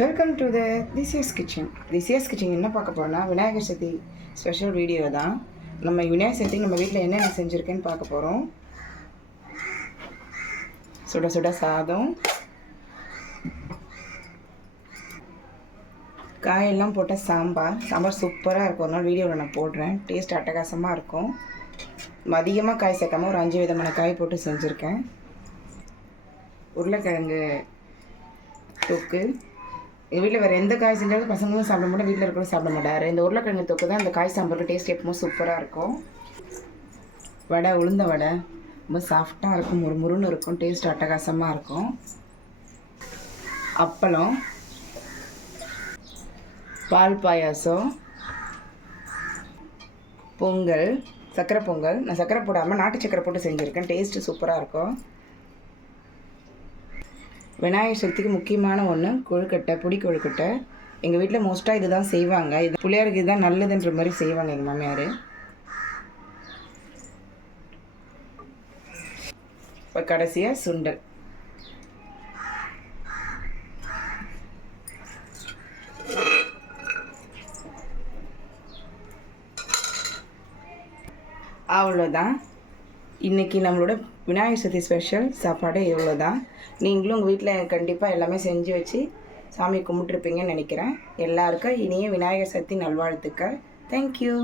Welcome to the thesis kitchen thesis kitchen என்ன பார்க்க போகிறோம்னா விநாயகர் சதுர்த்தி ஸ்பெஷல் வீடியோ தான். நம்ம விநாயகர் சதுர்த்தி நம்ம வீட்டில் என்னென்ன செஞ்சுருக்கேன்னு பார்க்க போகிறோம் சுட சுட சாதம் காயெல்லாம் போட்ட சாம்பார். சாம்பார் சூப்பராக இருக்கும். ஒரு நாள் வீடியோவில் நான் போடுறேன். டேஸ்ட் அட்டகாசமாக இருக்கும். அதிகமாக காய் சேர்க்காம ஒரு அஞ்சு விதமான காய் போட்டு செஞ்சுருக்கேன். உருளைக்கிழங்கு தொக்கு எங்கள் வீட்டில் வேறு எந்த காய் செஞ்சாலும் பசங்களும் சாப்பிட மாட்டோம் வீட்டில் இருக்கிறவங்க சாப்பிட மாட்டார் இந்த உருளைக்கிழங்கு தொக்கு தான் அந்த காய் சாம்பாருக்கு டேஸ்ட் எப்பவும் சூப்பராக இருக்கும். வடை உளுந்த வடை ரொம்ப சாஃப்டாக இருக்கும். முறு முறுன்னு இருக்கும். டேஸ்ட் அட்டகாசமாக இருக்கும். அப்பளம் பால் பாயாசம் பொங்கல் சர்க்கரை பொங்கல். நான் சக்கரை போடாமல் நாட்டு சக்கரை போட்டு செஞ்சுருக்கேன். டேஸ்ட்டு சூப்பராக இருக்கும். விநாயகர் சதுர்த்திக்கு முக்கியமான ஒன்று கொழுக்கட்டை புடி கொழுக்கட்டை. எங்கள் வீட்டில் மோஸ்ட்டாக இதுதான் செய்வாங்க. இது பிள்ளையாருக்கு இதுதான் நல்லதுன்ற மாதிரி செய்வாங்க எங்கள் மாமியார். இப்போ கடைசியாக சுண்டல். அவ்வளோதான் இன்றைக்கி நம்மளோட விநாயகர் சதுர்த்தி ஸ்பெஷல் சாப்பாடு இவ்வளோ தான் நீங்களும் உங்கள் வீட்டில் கண்டிப்பாக எல்லாமே செஞ்சு வச்சு சாமி கும்பிட்ருப்பீங்கன்னு நினைக்கிறேன். எல்லாருக்கும் இனிய விநாயகர் சதுர்த்தி நல்வாழ்த்துக்கள். தேங்க்யூ